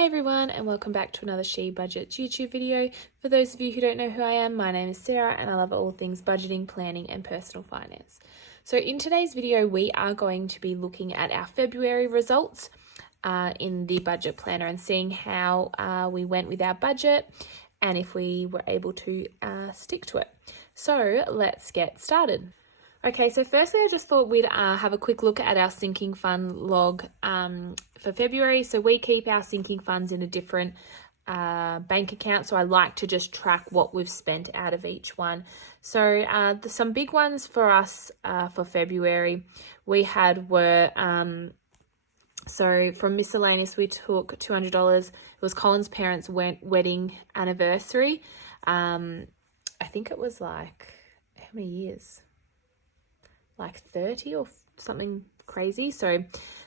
Hey everyone, and welcome back to another She Budgets YouTube video. For those of you who don't know who I am, my name is Sarah and I love all things budgeting, planning and personal finance. So in today's video, we are going to be looking at our February results in the budget planner and seeing how we went with our budget and if we were able to stick to it. So let's get started. Okay, so firstly, I just thought we'd have a quick look at our sinking fund log for February. So we keep our sinking funds in a different bank account. So I like to just track what we've spent out of each one. So some big ones for us for February we had were, so from miscellaneous, we took $200. It was Colin's parents' wedding anniversary. I think it was like, how many years? Like 30 or something crazy. So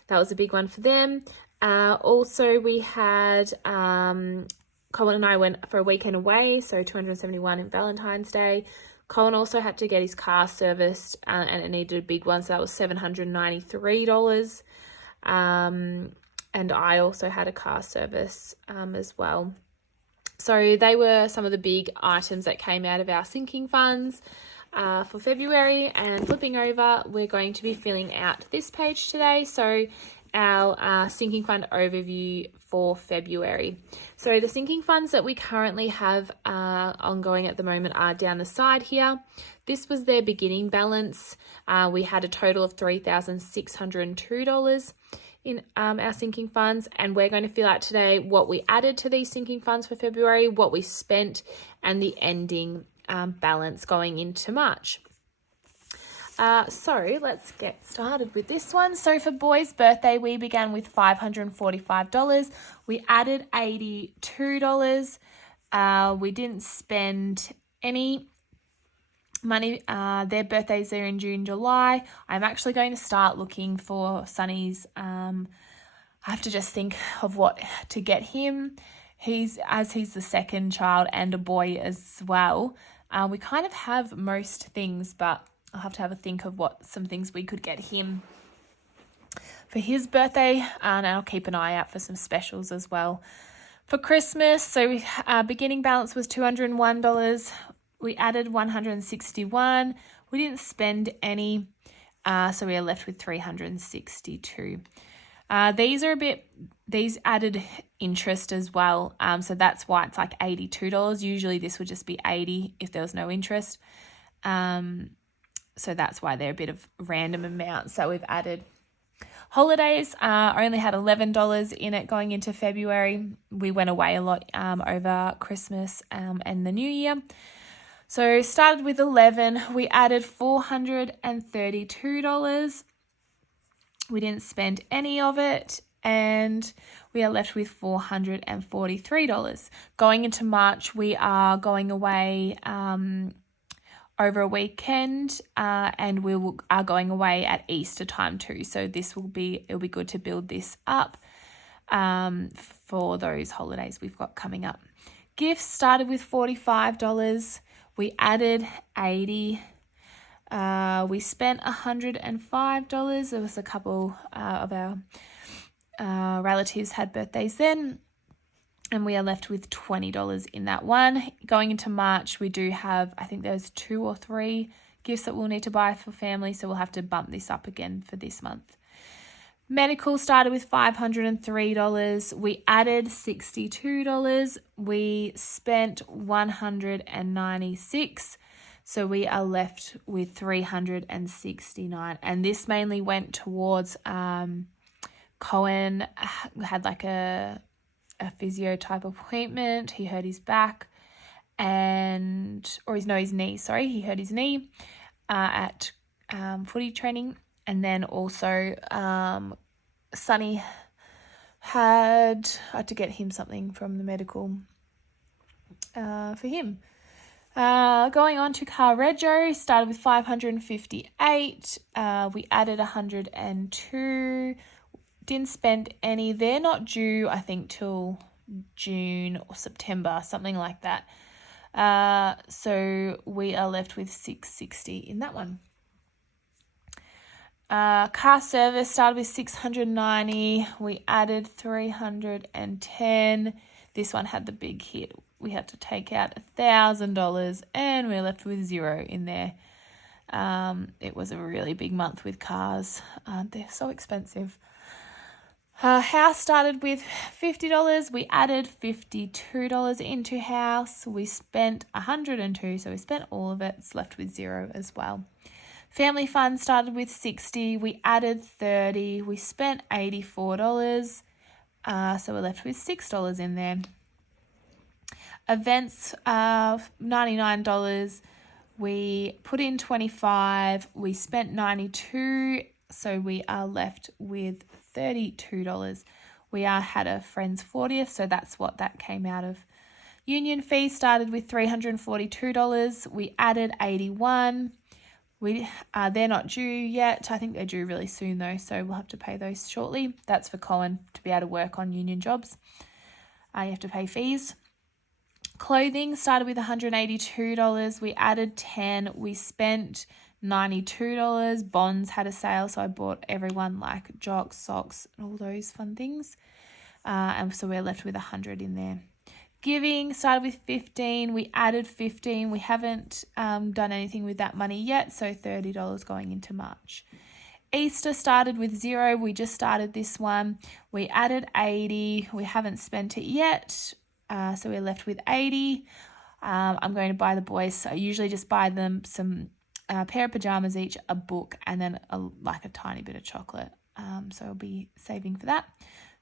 that was a big one for them. Also, we had Colin and I went for a weekend away, so $271 in Valentine's Day. Colin also had to get his car serviced and it needed a big one, so that was $793. And I also had a car service as well. So they were some of the big items that came out of our sinking funds for February. And flipping over, we're going to be filling out this page today. So our sinking fund overview for February. So the sinking funds that we currently have ongoing at the moment are down the side here. This was their beginning balance. We had a total of $3,602 in our sinking funds, and we're going to fill out today what we added to these sinking funds for February, what we spent, and the ending balance going into March. So let's get started with this one. So for boy's birthday, we began with $545. We added $82. We didn't spend any money. Their birthdays are in June, July. I'm actually going to start looking for Sonny's. I have to just think of what to get him. He's the second child and a boy as well. We kind of have most things, but I'll have to have a think of what some things we could get him for his birthday, and I'll keep an eye out for some specials as well. For Christmas, so beginning balance was $201. We added $161. We didn't spend any, so we are left with $362. These added interest as well, so that's why it's like $82. Usually this would just be $80 if there was no interest. So that's why they're a bit of random amounts that we've added. Holidays only had $11 in it going into February. We went away a lot over Christmas and the New Year. So started with 11, we added $432. We didn't spend any of it, and we are left with $443. Going into March, we are going away over a weekend, and are going away at Easter time too. So it'll be good to build this up for those holidays we've got coming up. Gifts started with $45. We added $80. We spent $105. There was a couple of our relatives had birthdays then, and we are left with $20 in that one. Going into March, we do have, I think there's 2 or 3 gifts that we'll need to buy for family, so we'll have to bump this up again for this month. Medical started with $503. We added $62. We spent $196. So we are left with $369. And this mainly went towards Cohen had like a physio type appointment. He hurt his back his knee. Sorry, he hurt his knee at footy training. And then also Sonny I had to get him something from the medical for him. Going on to car rego, started with $558. We added $102. Didn't spend any. They're not due, I think, till June or September, something like that. So we are left with $660 in that one. Car service started with $690. We added $310. This one had the big hit. We had to take out $1,000 and we're left with $0 in there. It was a really big month with cars. They're so expensive. House started with $50. We added $52 into house. We spent $102, so we spent all of it. It's left with $0 as well. Family fund started with $60. We added $30. We spent $84. So we're left with $6 in there. Events, $99. We put in $25. We spent $92. So we are left with $32. We had a friend's 40th, so that's what that came out of. Union fee started with $342. We added $81. They're not due yet. I think they're due really soon though, so we'll have to pay those shortly. That's for Colin to be able to work on union jobs. You have to pay fees. Clothing started with $182. We added $10. We spent $92. Bonds had a sale, so I bought everyone like jocks, socks, and all those fun things. And so we're left with $100 in there. Giving started with $15. We added $15. We haven't done anything with that money yet, so $30 going into March. Easter started with $0. We just started this one. We added $80. We haven't spent it yet, so we're left with $80. I'm going to buy the boys. So I usually just buy them some pair of pajamas each, a book, and then like a tiny bit of chocolate. So I'll be saving for that.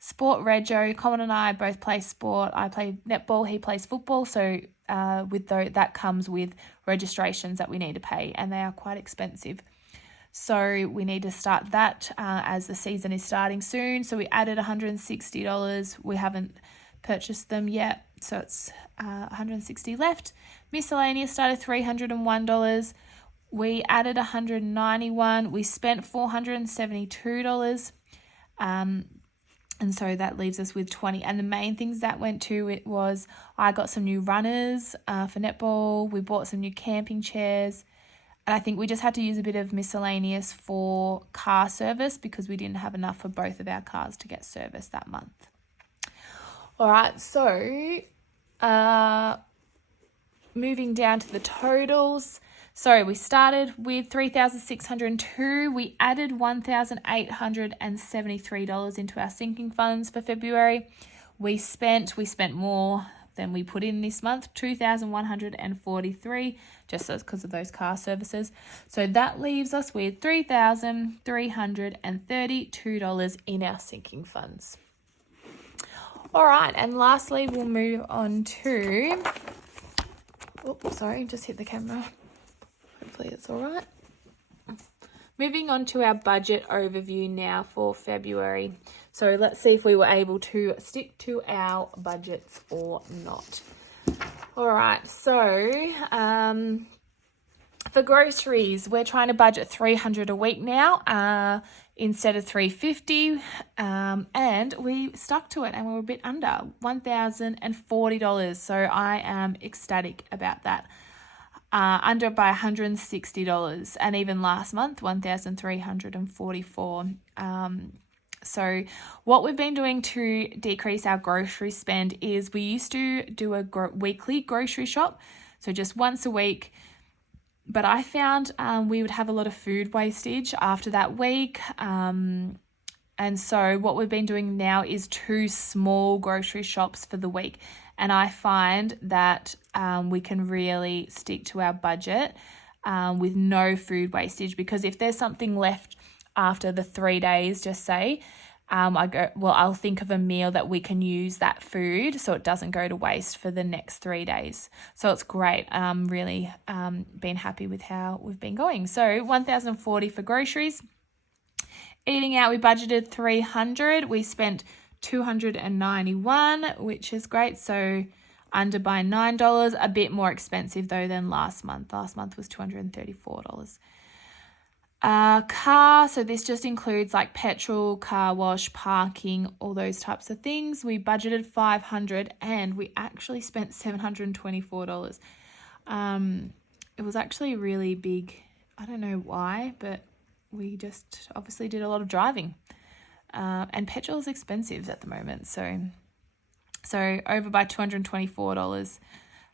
Sport rego, Colin and I both play sport. I play netball, he plays football. So that comes with registrations that we need to pay, and they are quite expensive. So we need to start that as the season is starting soon. So we added $160. We haven't purchased them yet, so it's $160 left. Miscellaneous started $301. We added $191. We spent $472. And so that leaves us with $20. And the main things that went to it was I got some new runners for netball. We bought some new camping chairs. And I think we just had to use a bit of miscellaneous for car service because we didn't have enough for both of our cars to get serviced that month. All right, so moving down to the totals. So we started with $3,602. We added $1,873 into our sinking funds for February. We spent more than we put in this month, $2,143, just because of those car services. So that leaves us with $3,332 in our sinking funds. All right, and lastly, we'll move on to... Oops, sorry, just hit the camera. Hopefully it's all right. Moving on to our budget overview now for February. So let's see if we were able to stick to our budgets or not. All right, so for groceries, we're trying to budget $300 a week now instead of $350, and we stuck to it and we were a bit under $1,040. So I am ecstatic about that. Under by $160, and even last month $1,344. So what we've been doing to decrease our grocery spend is we used to do a weekly grocery shop, so just once a week, but I found we would have a lot of food wastage after that week. And so what we've been doing now is 2 small grocery shops for the week. And I find that we can really stick to our budget with no food wastage, because if there's something left after the 3 days, just say, I'll think of a meal that we can use that food so it doesn't go to waste for the next 3 days. So it's great. I'm really been happy with how we've been going. So $1,040 for groceries. Eating out, we budgeted $300. We spent $291, which is great. So under by $9, a bit more expensive though than last month. Last month was $234. Car, so this just includes like petrol, car wash, parking, all those types of things. We budgeted $500 and we actually spent $724. It was actually really big. I don't know why, but we just obviously did a lot of driving. And petrol is expensive at the moment, so over by $224.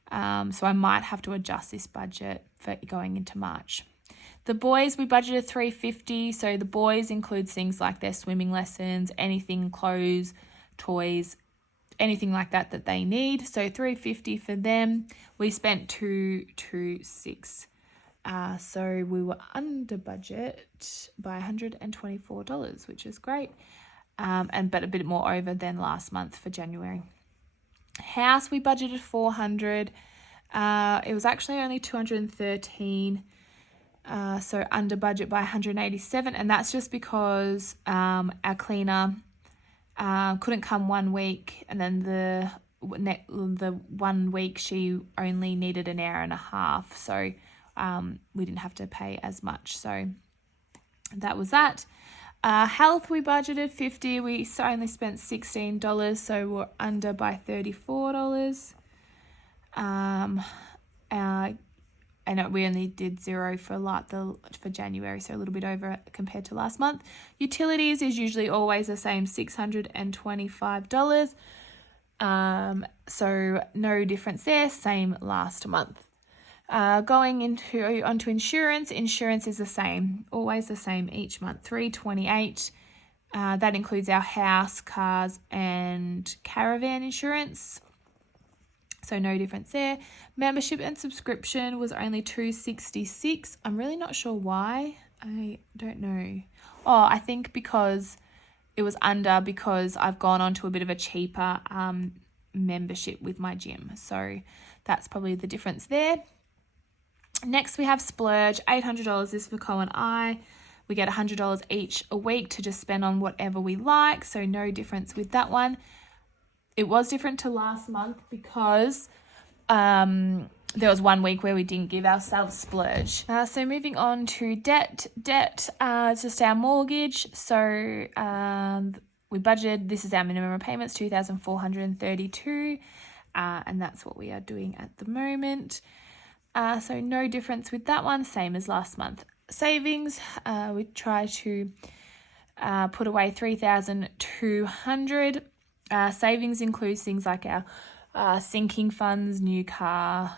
So I might have to adjust this budget for going into March. The boys, we budgeted $350. So the boys includes things like their swimming lessons, anything, clothes, toys, anything like that they need. So $350 for them. We spent $226. So we were under budget by $124, which is great. But a bit more over than last month for January. House, we budgeted $400. It was actually only $213. So under budget by $187, and that's just because our cleaner couldn't come 1 week, and then the 1 week she only needed an hour and a half, so we didn't have to pay as much. So that was that. Health, we budgeted $50. We only spent $16, so we're under by $34. And we only did $0 for January, so a little bit over compared to last month. Utilities is usually always the same, $625. So no difference there, same last month. Going onto insurance is the same, always the same each month, $328. That includes our house, cars, and caravan insurance. So no difference there. Membership and subscription was only $266. I'm really not sure why. I don't know. I think because it was because I've gone on to a bit of a cheaper membership with my gym. So that's probably the difference there. Next, we have Splurge. $800 is for Co and I. We get $100 each a week to just spend on whatever we like. So no difference with that one. It was different to last month because there was 1 week where we didn't give ourselves Splurge. So moving on to debt. It's just our mortgage. So we budgeted, this is our minimum repayments, $2,432. And that's what we are doing at the moment. So no difference with that one, same as last month. Savings, we try to put away $3,200. Savings includes things like our sinking funds, new car,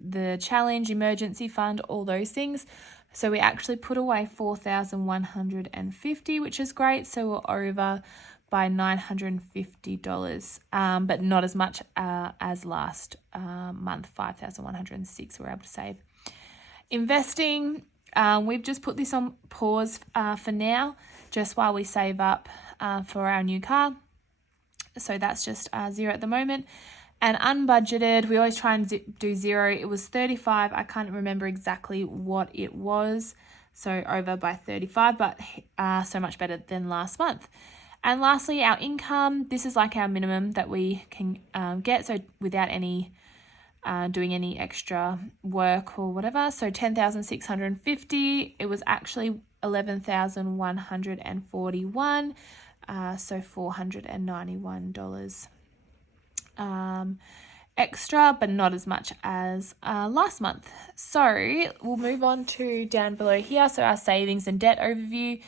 the challenge, emergency fund, all those things. So we actually put away $4,150, which is great. So we're over by $950, but not as much as last month, $5,106 we're able to save. Investing, we've just put this on pause for now, just while we save up for our new car. So that's just $0 at the moment. And unbudgeted, we always try and do $0. It was $35. I can't remember exactly what it was. So over by $35, but so much better than last month. And lastly, our income. This is like our minimum that we can get. So without any doing any extra work or whatever. So $10,650. It was actually $11,141. So $491 extra, but not as much as last month. So we'll move on to down below here. So our savings and debt overview.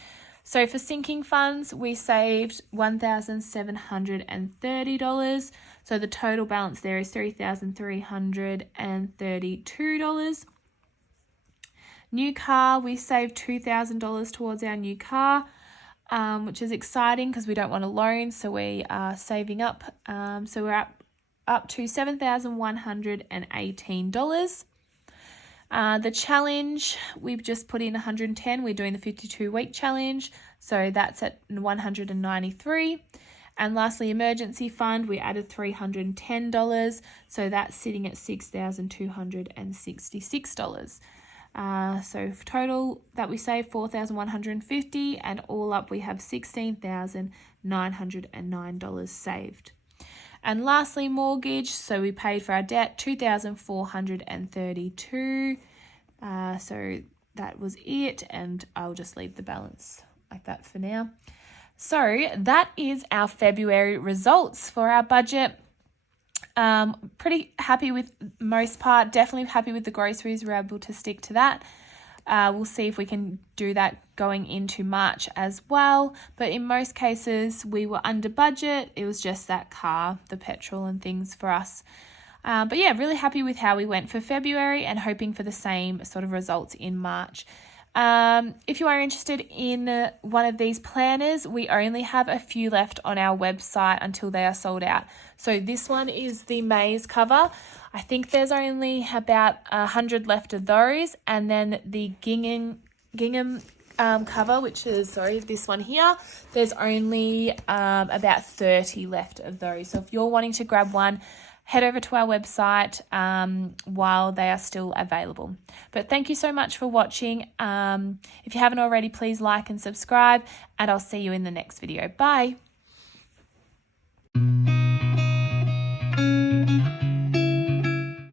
So for sinking funds, we saved $1,730. So the total balance there is $3,332. New car, we saved $2,000 towards our new car, which is exciting because we don't want a loan, so we are saving up. So we're up to $7,118. The challenge, we've just put in 110. We're doing the 52-week challenge, so that's at 193. And lastly, emergency fund, we added $310, so that's sitting at $6,266. So total that we saved $4,150, and all up we have $16,909 saved. And lastly, mortgage. So we paid for our debt $2,432. So that was it, and I'll just leave the balance like that for now. So that is our February results for our budget. Pretty happy with most part. Definitely happy with the groceries. We're able to stick to that. We'll see if we can do that going into March as well. But in most cases, we were under budget. It was just that car, the petrol and things for us. But yeah, really happy with how we went for February and hoping for the same sort of results in March. If you are interested in one of these planners, we only have a few left on our website until they are sold out. So this one is the maize cover. I think there's only about 100 left of those. And then the gingham cover, which is, this one here, there's only about 30 left of those. So if you're wanting to grab one, head over to our website while they are still available. But thank you so much for watching. If you haven't already, please like and subscribe, and I'll see you in the next video. Bye.